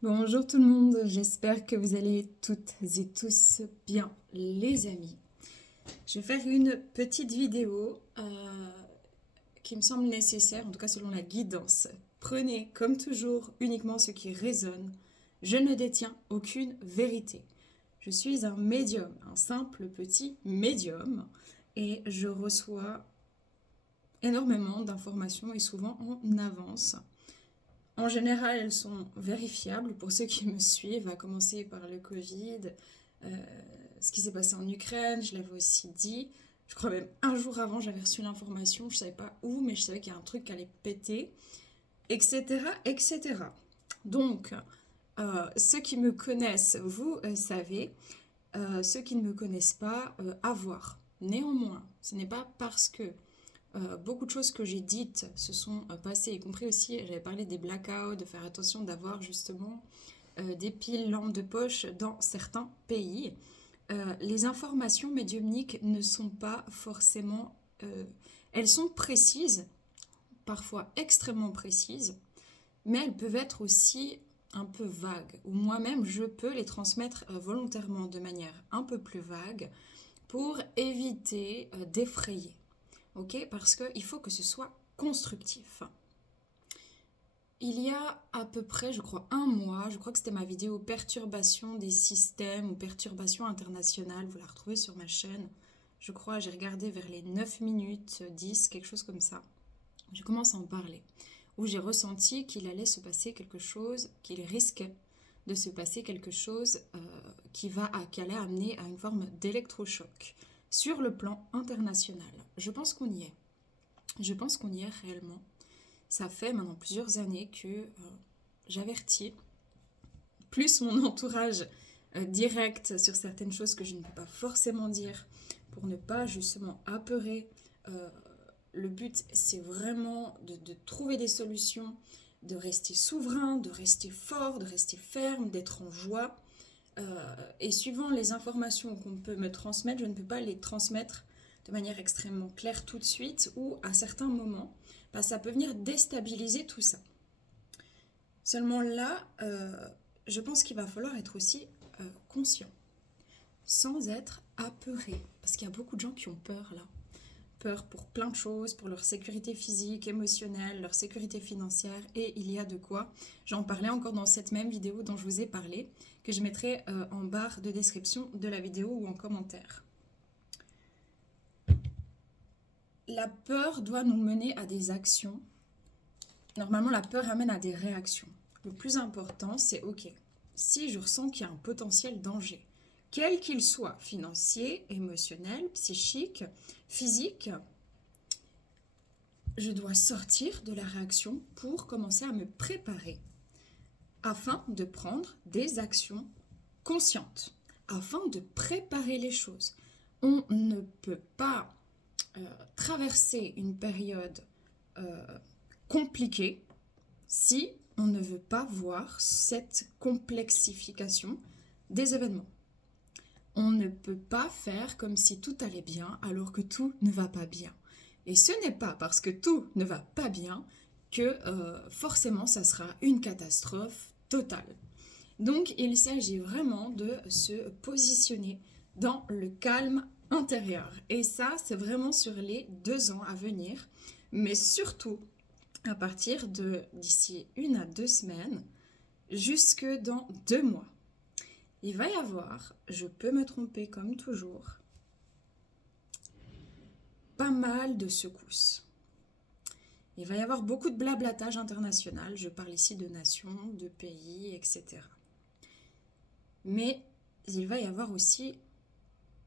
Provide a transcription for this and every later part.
Bonjour tout le monde, j'espère que vous allez toutes et tous bien les amis. Je vais faire une petite vidéo qui me semble nécessaire, en tout cas selon la guidance. Prenez comme toujours uniquement ce qui résonne. Je ne détiens aucune vérité. Je suis un médium, un simple petit médium et je reçois énormément d'informations et souvent en avance. En général, elles sont vérifiables pour ceux qui me suivent, à commencer par le Covid, euh, ce qui s'est passé en Ukraine, je l'avais aussi dit. Je crois même un jour avant, j'avais reçu l'information, je ne savais pas où, mais je savais qu'il y a un truc qui allait péter, etc. etc. Donc, ceux qui me connaissent, vous savez, ceux qui ne me connaissent pas, à voir. Néanmoins, ce n'est pas parce que beaucoup de choses que j'ai dites se sont passées, y compris aussi, j'avais parlé des blackouts, de faire attention d'avoir justement des piles lampes de poche dans certains pays. Les informations médiumniques ne sont pas forcément... elles sont précises, parfois extrêmement précises, mais elles peuvent être aussi un peu vagues, ou moi-même je peux les transmettre volontairement de manière un peu plus vague pour éviter d'effrayer. Ok, parce qu'il faut que ce soit constructif. Il y a à peu près, je crois, un mois, je crois que c'était ma vidéo perturbation des systèmes ou perturbation internationale, vous la retrouvez sur ma chaîne. Je crois, j'ai regardé vers les 9 minutes 10, quelque chose comme ça. Je commence à en parler, où j'ai ressenti qu'il allait se passer quelque chose, qu'il risquait de se passer quelque chose qui allait amener à une forme d'électrochoc sur le plan international. Je pense qu'on y est. Je pense qu'on y est réellement. Ça fait maintenant plusieurs années que j'avertis plus mon entourage direct sur certaines choses que je ne peux pas forcément dire pour ne pas justement apeurer. Le but, c'est vraiment de trouver des solutions, de rester souverain, de rester fort, de rester ferme, d'être en joie. Et suivant les informations qu'on peut me transmettre, je ne peux pas les transmettre de manière extrêmement claire tout de suite ou à certains moments, ça peut venir déstabiliser tout ça. Seulement là, je pense qu'il va falloir être aussi conscient, sans être apeuré, parce qu'il y a beaucoup de gens qui ont peur là. Peur pour plein de choses, pour leur sécurité physique, émotionnelle, leur sécurité financière, et il y a de quoi. J'en parlais encore dans cette même vidéo dont je vous ai parlé, que je mettrai en barre de description de la vidéo ou en commentaire. La peur doit nous mener à des actions. Normalement, la peur amène à des réactions. Le plus important, c'est ok, si je ressens qu'il y a un potentiel danger, quel qu'il soit, financier, émotionnel, psychique, physique, je dois sortir de la réaction pour commencer à me préparer afin de prendre des actions conscientes, afin de préparer les choses. On ne peut pas traverser une période compliquée si on ne veut pas voir cette complexification des événements. On ne peut pas faire comme si tout allait bien alors que tout ne va pas bien. Et ce n'est pas parce que tout ne va pas bien que forcément ça sera une catastrophe totale. Donc il s'agit vraiment de se positionner dans le calme intérieur. Et ça, c'est vraiment sur les 2 ans à venir, mais surtout à partir de d'ici 1 à 2 semaines, jusque dans 2 mois. Il va y avoir, je peux me tromper comme toujours, pas mal de secousses. Il va y avoir beaucoup de blablatage international, je parle ici de nations, de pays, etc. Mais il va y avoir aussi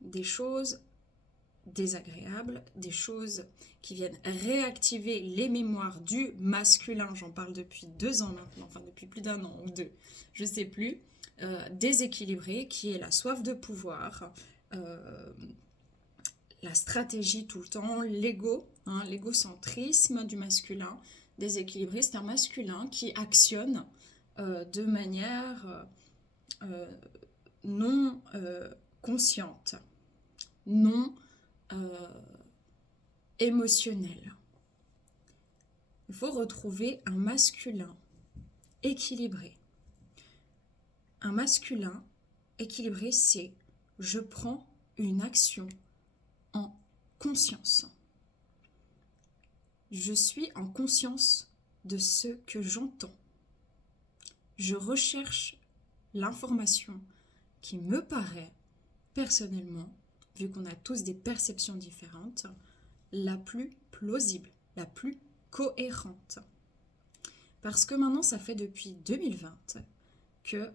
des choses désagréables, des choses qui viennent réactiver les mémoires du masculin, j'en parle depuis 2 ans maintenant, enfin depuis plus d'1 an ou 2, je sais plus, déséquilibré, qui est la soif de pouvoir, la stratégie tout le temps, l'ego, l'égocentrisme du masculin déséquilibré, c'est un masculin qui actionne de manière non consciente, non émotionnelle. Il faut retrouver un masculin équilibré, Un masculin équilibré, c'est je prends une action en conscience. Je suis en conscience de ce que j'entends. Je recherche l'information qui me paraît, personnellement, vu qu'on a tous des perceptions différentes, la plus plausible, la plus cohérente. Parce que maintenant, ça fait depuis 2020 qu'il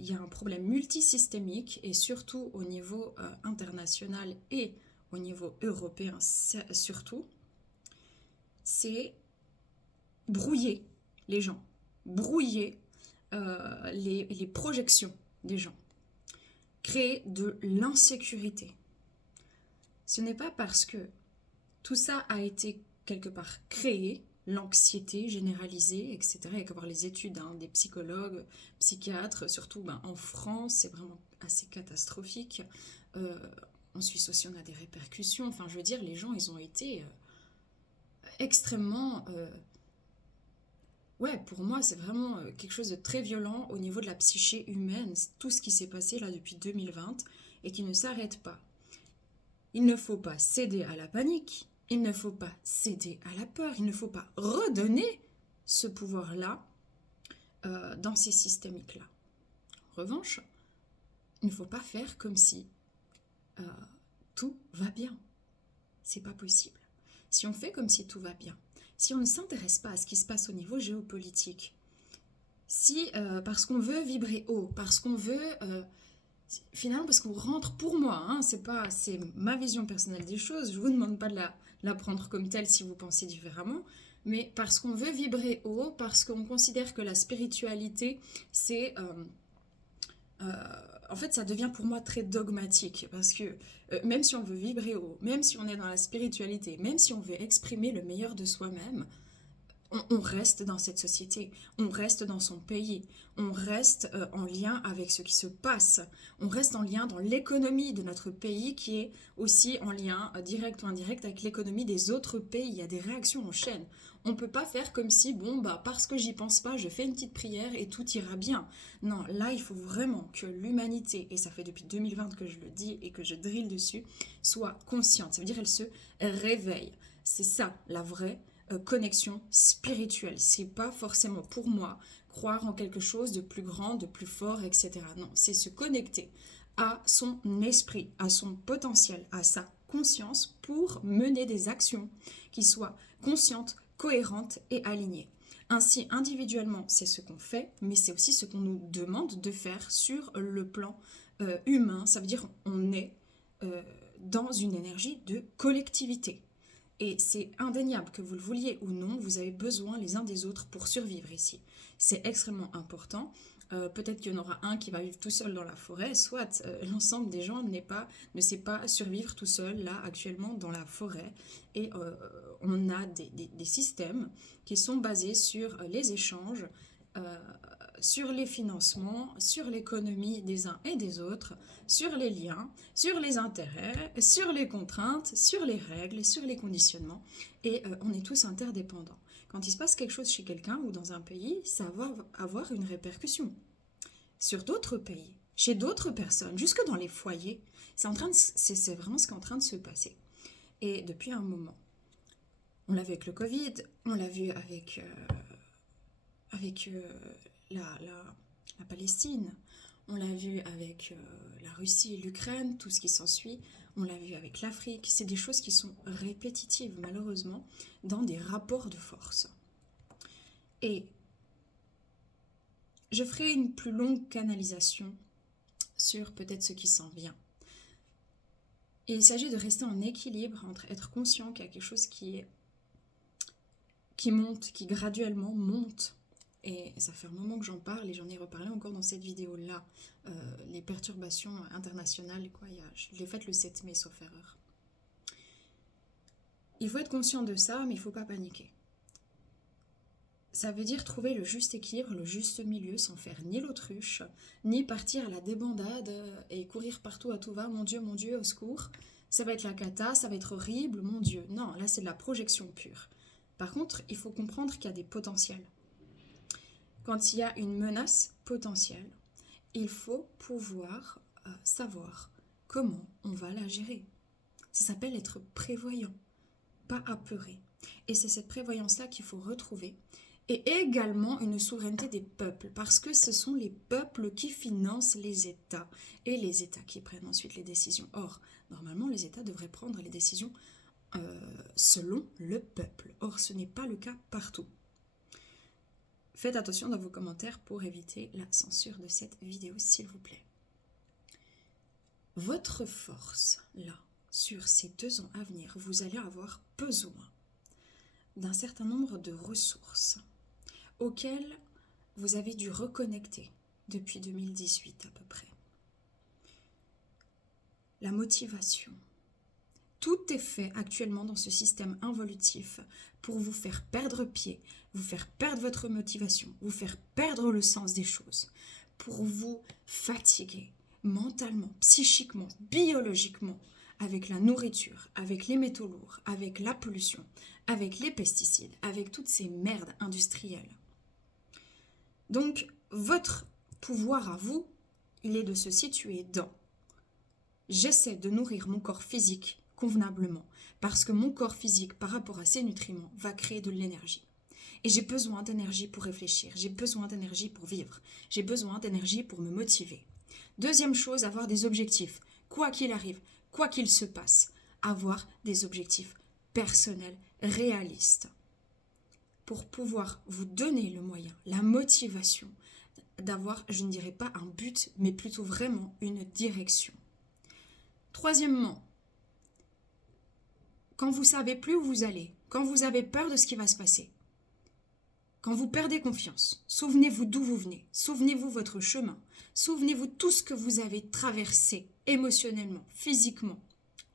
y a un problème multisystémique, et surtout au niveau international et au niveau européen surtout, c'est brouiller les gens, brouiller les projections des gens, créer de l'insécurité. Ce n'est pas parce que tout ça a été quelque part créé, l'anxiété généralisée, etc. Il y a qu'à voir les études des psychologues, psychiatres, surtout en France, c'est vraiment assez catastrophique. En Suisse aussi, on a des répercussions. Enfin, je veux dire, les gens, ils ont été extrêmement... Ouais, pour moi, c'est vraiment quelque chose de très violent au niveau de la psyché humaine, tout ce qui s'est passé là depuis 2020 et qui ne s'arrête pas. Il ne faut pas céder à la panique, il ne faut pas céder à la peur, il ne faut pas redonner ce pouvoir-là dans ces systémiques-là. En revanche, il ne faut pas faire comme si tout va bien. C'est pas possible. Si on fait comme si tout va bien, si on ne s'intéresse pas à ce qui se passe au niveau géopolitique, si parce qu'on veut vibrer haut, parce qu'on veut finalement parce qu'on rentre, pour moi, c'est ma vision personnelle des choses, je vous demande pas de la prendre comme telle si vous pensez différemment, mais parce qu'on veut vibrer haut, parce qu'on considère que la spiritualité c'est en fait, ça devient pour moi très dogmatique parce que même si on veut vibrer haut, même si on est dans la spiritualité, même si on veut exprimer le meilleur de soi-même, on reste dans cette société, on reste dans son pays, on reste en lien avec ce qui se passe, on reste en lien dans l'économie de notre pays qui est aussi en lien direct ou indirect avec l'économie des autres pays. Il y a des réactions en chaîne. On ne peut pas faire comme si, parce que j'y pense pas, je fais une petite prière et tout ira bien. Non, là, il faut vraiment que l'humanité, et ça fait depuis 2020 que je le dis et que je drille dessus, soit consciente. Ça veut dire qu'elle se réveille. C'est ça, la vraie connexion spirituelle. C'est pas forcément pour moi croire en quelque chose de plus grand, de plus fort, etc. Non, c'est se connecter à son esprit, à son potentiel, à sa conscience pour mener des actions qui soient conscientes, cohérentes et alignées. Ainsi, individuellement, c'est ce qu'on fait, mais c'est aussi ce qu'on nous demande de faire sur le plan humain. Ça veut dire qu'on est dans une énergie de collectivité. Et c'est indéniable que vous le vouliez ou non, vous avez besoin les uns des autres pour survivre ici. C'est extrêmement important. Peut-être qu'il y en aura un qui va vivre tout seul dans la forêt, soit l'ensemble des gens ne sait pas survivre tout seul, là, actuellement, dans la forêt. Et on a des systèmes qui sont basés sur les échanges, sur les financements, sur l'économie des uns et des autres, sur les liens, sur les intérêts, sur les contraintes, sur les règles, sur les conditionnements. Et on est tous interdépendants. Quand il se passe quelque chose chez quelqu'un ou dans un pays, ça va avoir une répercussion sur d'autres pays, chez d'autres personnes, jusque dans les foyers. C'est vraiment ce qui est en train de se passer. Et depuis un moment, on l'a vu avec le Covid, on l'a vu avec la Palestine, on l'a vu avec la Russie, l'Ukraine, tout ce qui s'ensuit, on l'a vu avec l'Afrique. C'est des choses qui sont répétitives, malheureusement, dans des rapports de force. Et je ferai une plus longue canalisation sur peut-être ce qui s'en vient. Et il s'agit de rester en équilibre entre être conscient qu'il y a quelque chose qui monte, qui graduellement monte. Et ça fait un moment que j'en parle et j'en ai reparlé encore dans cette vidéo-là. Les perturbations internationales, je l'ai faite le 7 mai, sauf erreur. Il faut être conscient de ça, mais il ne faut pas paniquer. Ça veut dire trouver le juste équilibre, le juste milieu, sans faire ni l'autruche, ni partir à la débandade et courir partout à tout va. Mon Dieu, au secours. Ça va être la cata, ça va être horrible, mon Dieu. Non, là c'est de la projection pure. Par contre, il faut comprendre qu'il y a des potentiels. Quand il y a une menace potentielle il faut pouvoir savoir comment on va la gérer. Ça s'appelle être prévoyant, pas apeuré. Et c'est cette prévoyance-là qu'il faut retrouver. Et également une souveraineté des peuples, parce que ce sont les peuples qui financent les États, et les États qui prennent ensuite les décisions. Or, normalement, les États devraient prendre les décisions selon le peuple. Or, ce n'est pas le cas partout. Faites attention dans vos commentaires pour éviter la censure de cette vidéo, s'il vous plaît. Votre force, là, sur ces 2 ans à venir, vous allez avoir besoin d'un certain nombre de ressources auxquelles vous avez dû reconnecter depuis 2018 à peu près. La motivation. Tout est fait actuellement dans ce système involutif pour vous faire perdre pied, vous faire perdre votre motivation, vous faire perdre le sens des choses, pour vous fatiguer mentalement, psychiquement, biologiquement, avec la nourriture, avec les métaux lourds, avec la pollution, avec les pesticides, avec toutes ces merdes industrielles. Donc, votre pouvoir à vous, il est de se situer dans « j'essaie de nourrir mon corps physique convenablement parce que mon corps physique, par rapport à ses nutriments, va créer de l'énergie. Et j'ai besoin d'énergie pour réfléchir, j'ai besoin d'énergie pour vivre, j'ai besoin d'énergie pour me motiver. » Deuxième chose, avoir des objectifs, quoi qu'il arrive, quoi qu'il se passe, avoir des objectifs personnels, réalistes, pour pouvoir vous donner le moyen, la motivation d'avoir, je ne dirais pas un but, mais plutôt vraiment une direction. Troisièmement, quand vous ne savez plus où vous allez, quand vous avez peur de ce qui va se passer, quand vous perdez confiance, souvenez-vous d'où vous venez, souvenez-vous votre chemin, souvenez-vous tout ce que vous avez traversé émotionnellement, physiquement,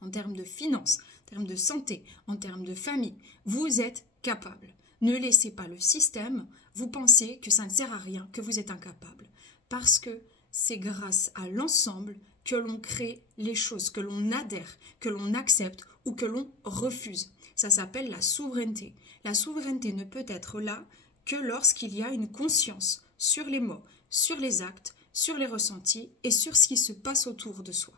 en termes de finances, en termes de santé, en termes de famille. Vous êtes capable. Ne laissez pas le système vous penser que ça ne sert à rien, que vous êtes incapable. Parce que c'est grâce à l'ensemble que l'on crée les choses, que l'on adhère, que l'on accepte ou que l'on refuse. Ça s'appelle la souveraineté. La souveraineté ne peut être là que lorsqu'il y a une conscience sur les mots, sur les actes, sur les ressentis et sur ce qui se passe autour de soi.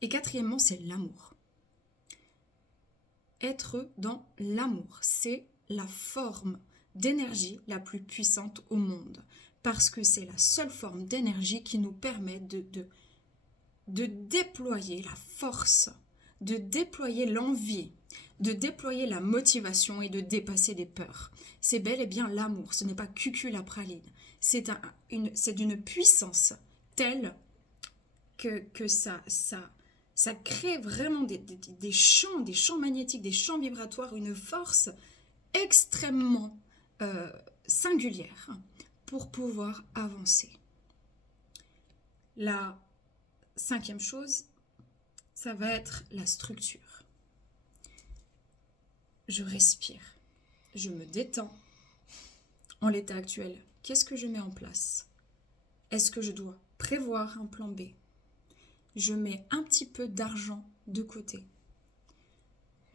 Et quatrièmement, c'est l'amour. Être dans l'amour, c'est la forme d'énergie la plus puissante au monde, parce que c'est la seule forme d'énergie qui nous permet de déployer la force, de déployer l'envie, de déployer la motivation et de dépasser des peurs. C'est bel et bien l'amour, ce n'est pas cucul la praline. C'est d'une puissance telle que ça crée vraiment des champs magnétiques, des champs vibratoires, une force extrêmement singulière pour pouvoir avancer. La 5e chose, ça va être la structure. Je respire, je me détends. En l'état actuel, qu'est-ce que je mets en place? Est-ce que je dois prévoir un plan B? Je mets un petit peu d'argent de côté.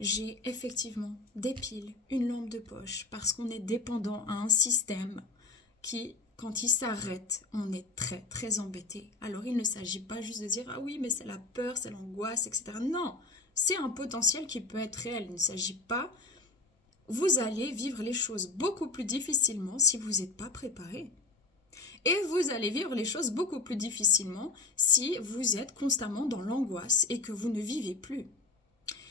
J'ai effectivement des piles, une lampe de poche, parce qu'on est dépendant à un système qui, quand il s'arrête, on est très très embêté. Alors il ne s'agit pas juste de dire « Ah oui, mais c'est la peur, c'est l'angoisse, etc. » Non, c'est un potentiel qui peut être réel. Il ne s'agit pas... Vous allez vivre les choses beaucoup plus difficilement si vous n'êtes pas préparé. Et vous allez vivre les choses beaucoup plus difficilement si vous êtes constamment dans l'angoisse et que vous ne vivez plus.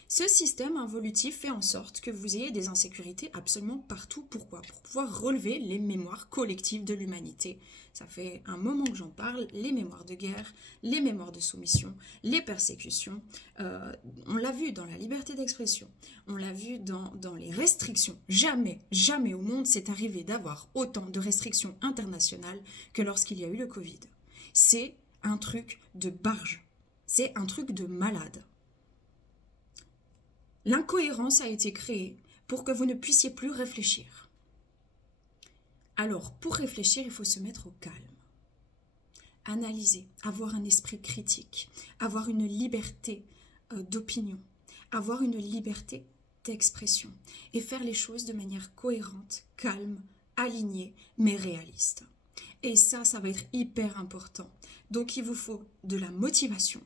Ce système involutif fait en sorte que vous ayez des insécurités absolument partout. Pourquoi? Pour pouvoir relever les mémoires collectives de l'humanité. Ça fait un moment que j'en parle, les mémoires de guerre, les mémoires de soumission, les persécutions. On l'a vu dans la liberté d'expression, on l'a vu dans les restrictions. Jamais, jamais au monde c'est arrivé d'avoir autant de restrictions internationales que lorsqu'il y a eu le Covid. C'est un truc de barge, c'est un truc de malade. L'incohérence a été créée pour que vous ne puissiez plus réfléchir. Alors, pour réfléchir, il faut se mettre au calme. Analyser, avoir un esprit critique, avoir une liberté d'opinion, avoir une liberté d'expression et faire les choses de manière cohérente, calme, alignée, mais réaliste. Et ça va être hyper important. Donc il vous faut de la motivation.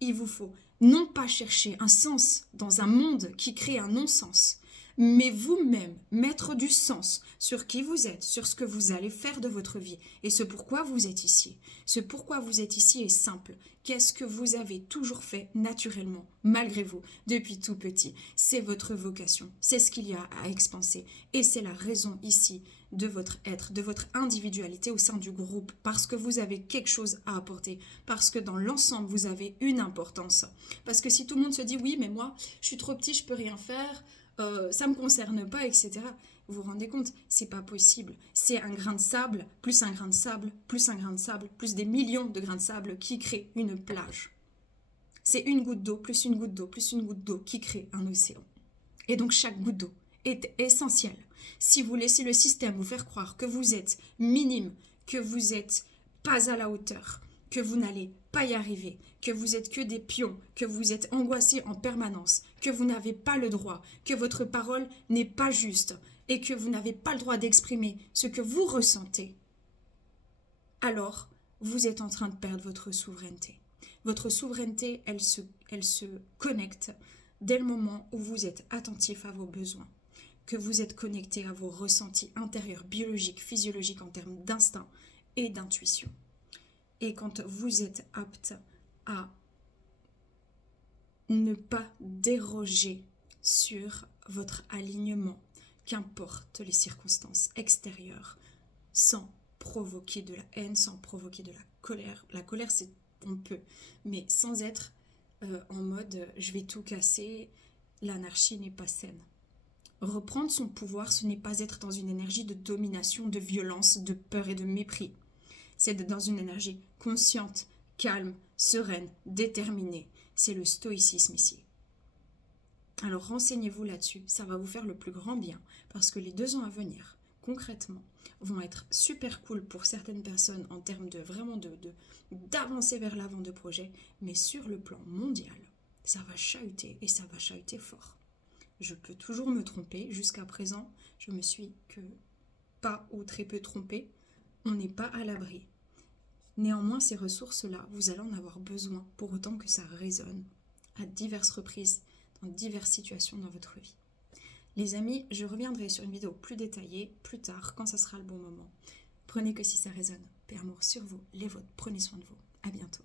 Il vous faut non pas chercher un sens dans un monde qui crée un non-sens, mais vous-même mettre du sens sur qui vous êtes, sur ce que vous allez faire de votre vie et ce pourquoi vous êtes ici. Ce pourquoi vous êtes ici est simple. Qu'est-ce que vous avez toujours fait naturellement, malgré vous, depuis tout petit? C'est votre vocation, c'est ce qu'il y a à expanser et c'est la raison ici de votre être, de votre individualité au sein du groupe, parce que vous avez quelque chose à apporter, parce que dans l'ensemble, vous avez une importance. Parce que si tout le monde se dit « oui, mais moi, je suis trop petit, je peux rien faire », ça me concerne pas, etc. Vous vous rendez compte, c'est pas possible. C'est un grain de sable, plus un grain de sable, plus un grain de sable, plus des millions de grains de sable qui créent une plage. C'est une goutte d'eau, plus une goutte d'eau, plus une goutte d'eau qui crée un océan. Et donc chaque goutte d'eau est essentielle. Si vous laissez le système vous faire croire que vous êtes minime, que vous n'êtes pas à la hauteur, que vous n'allez pas y arriver, que vous êtes que des pions, que vous êtes angoissé en permanence, que vous n'avez pas le droit, que votre parole n'est pas juste et que vous n'avez pas le droit d'exprimer ce que vous ressentez, alors vous êtes en train de perdre votre souveraineté. Votre souveraineté, elle se connecte dès le moment où vous êtes attentif à vos besoins, que vous êtes connecté à vos ressentis intérieurs, biologiques, physiologiques en termes d'instinct et d'intuition. Et quand vous êtes apte à ne pas déroger sur votre alignement, qu'importe les circonstances extérieures, sans provoquer de la haine, sans provoquer de la colère. La colère, c'est on peut, mais sans être en mode je vais tout casser, l'anarchie n'est pas saine. Reprendre son pouvoir, ce n'est pas être dans une énergie de domination, de violence, de peur et de mépris. C'est d'être dans une énergie consciente, calme, sereine, déterminée. C'est le stoïcisme ici. Alors renseignez-vous là-dessus, ça va vous faire le plus grand bien, parce que les 2 ans à venir, concrètement, vont être super cool pour certaines personnes en termes de vraiment d'avancer vers l'avant de projet, mais sur le plan mondial, ça va chahuter et ça va chahuter fort. Je peux toujours me tromper, jusqu'à présent, je me suis que pas ou très peu trompée, on n'est pas à l'abri. Néanmoins, ces ressources-là, vous allez en avoir besoin pour autant que ça résonne à diverses reprises, dans diverses situations dans votre vie. Les amis, je reviendrai sur une vidéo plus détaillée plus tard, quand ça sera le bon moment. Prenez que si ça résonne. Paix, amour sur vous, les vôtres. Prenez soin de vous. À bientôt.